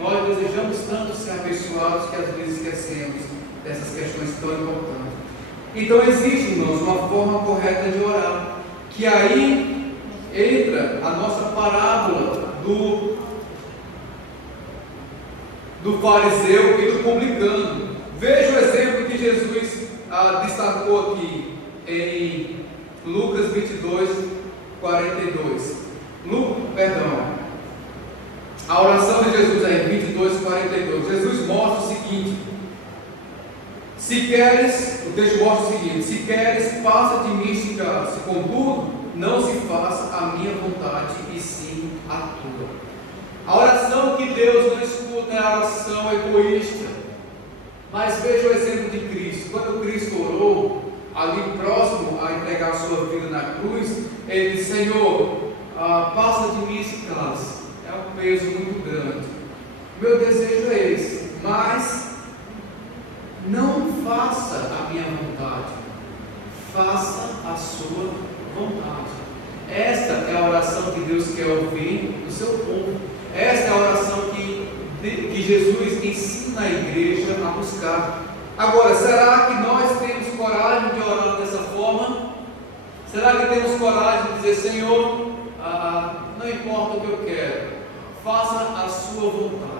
nós desejamos tanto ser abençoados que às vezes esquecemos dessas questões tão importantes. Então existe, irmãos, uma forma correta de orar, que aí entra a nossa parábola do fariseu e do publicano. Veja o exemplo que Jesus destacou aqui em Lucas 22, 42. A oração de Jesus é em 22, 42. Jesus mostra o seguinte: o texto mostra o seguinte: se queres, passa de mim este cálice, contudo, não se faça a minha vontade, e sim a tua. A oração que Deus não escuta é a oração egoísta. Mas veja o exemplo de Cristo. Quando Cristo orou, ali próximo a entregar a sua vida na cruz, ele disse: Senhor, passa de mim esse cálice. É um peso muito grande. Meu desejo é esse, mas não faça a minha vontade, faça a sua vontade. Esta é a oração que Deus quer ouvir do seu povo. Esta é a oração que Jesus ensina a igreja a buscar. Agora, será que nós temos coragem de orar dessa forma? Será que temos coragem de dizer: Senhor, não importa o que eu quero, faça a sua vontade.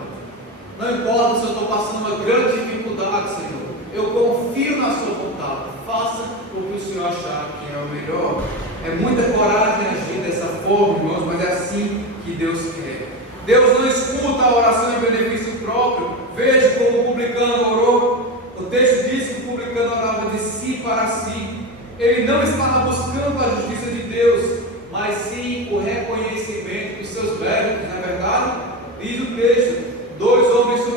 Não importa se eu estou passando uma grande dificuldade, Senhor, eu confio na sua vontade, faça o que o Senhor achar que é o melhor. É muita coragem agir dessa forma, irmãos, mas é assim que Deus quer. Deus não escuta a oração em benefício próprio. Veja como o publicano orou. O texto diz que o publicano orava de si para si. Ele não estava buscando a justiça de Deus, mas sim o reconhecimento dos seus méritos,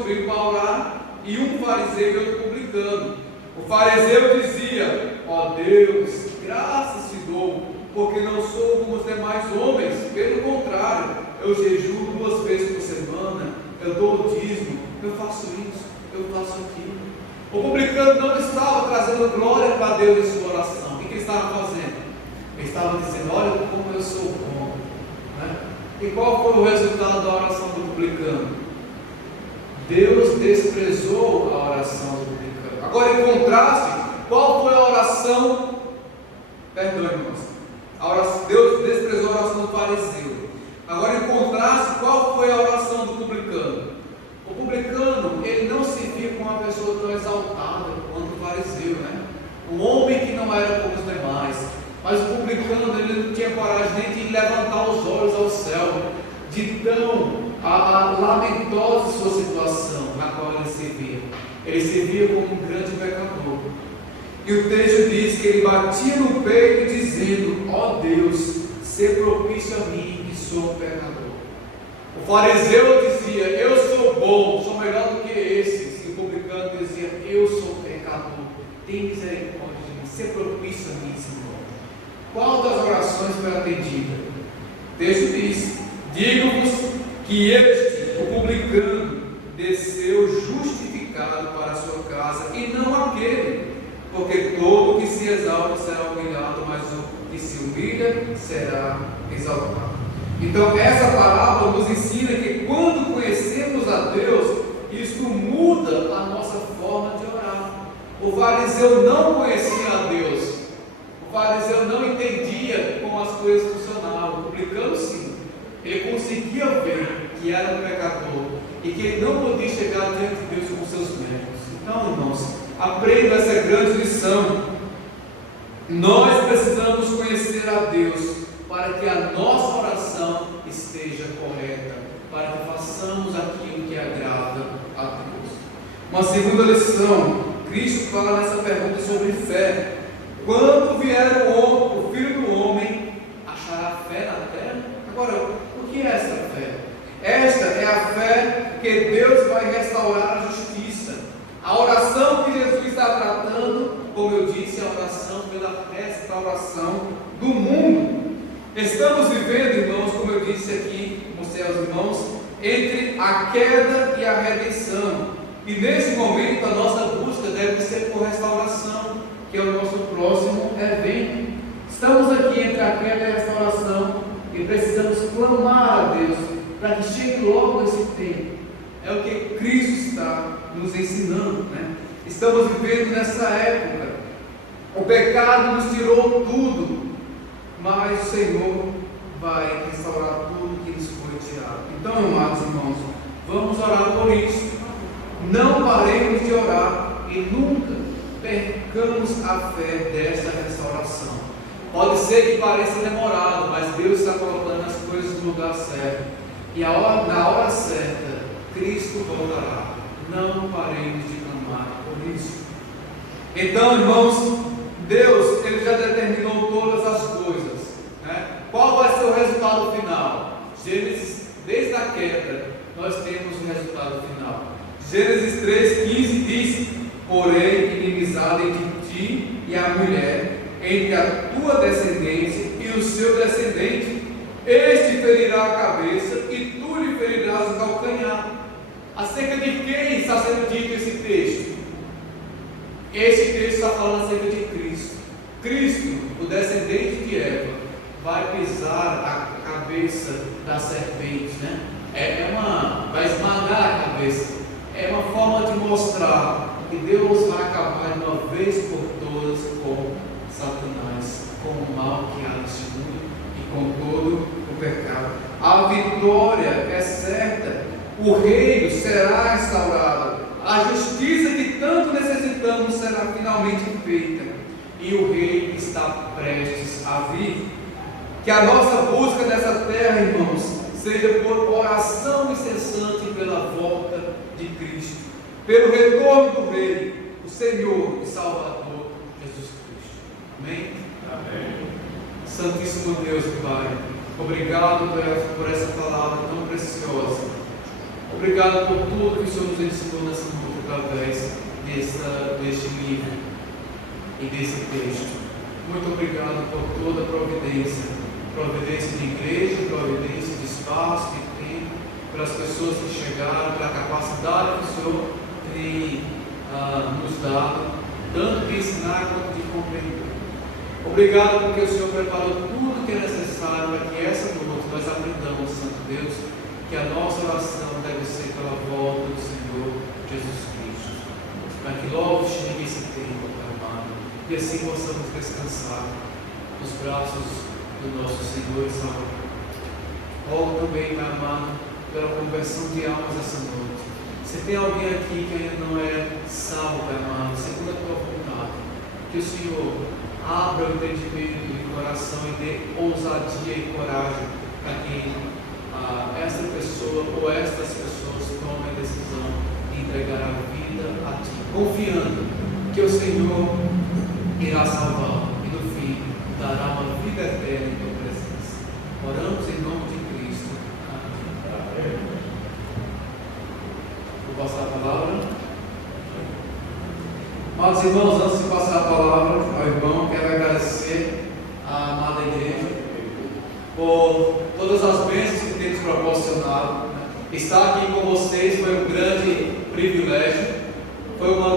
comigo para orar, e um fariseu e outro publicano. O fariseu dizia: ó Deus, graças te dou, porque não sou como os demais homens, pelo contrário, eu jejuo 2 vezes por semana, eu dou o dízimo, eu faço isso, eu faço aquilo. O publicano não estava trazendo glória para Deus em sua oração. O que ele estava fazendo? Ele estava dizendo: olha como eu sou bom, né? E qual foi o resultado da oração do publicano? Deus desprezou a oração do publicano. Agora, em contraste, qual foi a oração? Perdão, irmãos. Deus desprezou a oração do fariseu. Agora, em contraste, qual foi a oração do publicano? O publicano, ele não se via como uma pessoa tão exaltada quanto o fariseu, né? Um homem que não era como os demais. Mas o publicano, ele não tinha coragem nem de levantar os olhos ao céu, de tão lamentosa sua situação na qual ele se via. Ele se via como um grande pecador. E o texto diz que ele batia no peito dizendo: ó Deus, sê propício a mim que sou um pecador. O fariseu dizia: eu sou bom, sou melhor do que esses. E o publicano dizia: eu sou pecador, tem misericórdia de mim, sê propício a mim, Senhor. Qual das orações foi atendida? O texto diz: digo-vos que este, o publicano, desceu justificado para a sua casa, e não aquele, porque todo que se exalta será humilhado, mas o que se humilha será exaltado. Então, essa parábola nos ensina que quando conhecemos a Deus, isso muda a nossa forma de orar. O fariseu não conhecia a Deus, o fariseu não entendia como as coisas funcionavam. O publicano sim, ele conseguia ver que era um pecador e que ele não podia chegar diante de Deus com seus méritos. Então, irmãos, aprenda essa grande lição. Nós precisamos conhecer a Deus para que a nossa oração esteja correta, para que façamos aquilo que agrada a Deus. Uma segunda lição, Cristo fala nessa pergunta sobre fé. Quando vier o Filho do Homem, achará fé na terra? Agora, o que é essa fé? Esta é a fé que Deus vai restaurar a justiça. A oração que Jesus está tratando, como eu disse, é a oração pela restauração do mundo. Estamos vivendo, irmãos, como eu disse aqui, mostrei aos irmãos, entre a queda e a redenção. E nesse momento a nossa busca deve ser por restauração, que é o nosso próximo evento. Estamos aqui entre a queda e a restauração e precisamos clamar a Deus para que chegue logo esse tempo. É o que Cristo está nos ensinando, né? Estamos vivendo nessa época. O pecado nos tirou tudo, mas o Senhor vai restaurar tudo que nos foi tirado. Então, amados irmãos, vamos orar por isso. Não paremos de orar e nunca percamos a fé desta restauração. Pode ser que pareça demorado, mas Deus está colocando as coisas no lugar certo. E na hora certa, Cristo voltará. Não paremos de clamar por isso. Então, irmãos, Deus, Ele já determinou todas as coisas, né? Qual vai ser o resultado final? Gênesis, desde a queda, nós temos o resultado final. Gênesis 3,15 diz: porém, inimizade entre ti e a mulher, entre a tua descendência e o seu descendente, este ferirá a cabeça e tu lhe ferirás o calcanhar. Acerca de quem está sendo dito esse texto? Esse texto está falando acerca de Cristo. Cristo, o descendente de Eva, vai pisar a cabeça da serpente, né? Vai esmagar a cabeça. É uma forma de mostrar que Deus vai acabar de uma vez por todas com Satanás, com o mal que há neste mundo e com todo o pecado. A vitória é certa, o reino será restaurado, a justiça que tanto necessitamos será finalmente feita e o rei está prestes a vir. Que a nossa busca dessa terra, irmãos, seja por oração incessante pela volta de Cristo, pelo retorno do Rei, o Senhor e Salvador Jesus Cristo. Amém? Amém. Santíssimo Deus e Pai, obrigado por essa palavra tão preciosa. Obrigado por tudo que o Senhor nos ensinou nessa noite através deste livro e desse texto. Muito obrigado por toda a providência de igreja, providência de espaço, de tempo, pelas pessoas que chegaram, pela capacidade que o Senhor tem nos dado, tanto de ensinar quanto de compreender. Obrigado porque o Senhor preparou tudo que é necessário para que essa noite nós aprendamos, Santo Deus, que a nossa oração deve ser pela volta do Senhor Jesus Cristo, para que logo chegue esse tempo, Pai amado, e assim possamos descansar nos braços do nosso Senhor e Salvador. Rogo também, Pai amado, pela conversão de almas essa noite. Se tem alguém aqui que ainda não é salvo, Pai amado, segundo a tua vontade, que o Senhor abra o entendimento e coração e dê ousadia e coragem para que esta pessoa ou estas pessoas tomem a decisão de entregar a vida a Ti, confiando que o Senhor irá salvá-lo e no fim dará uma vida eterna em Tua presença. Oramos em nome de Cristo. Amém. Vou passar a palavra. Amados irmãos, antes de passar a palavra ao irmão, quero agradecer à amada igreja por todas as bênçãos que tem nos proporcionado. Estar aqui com vocês foi um grande privilégio, foi uma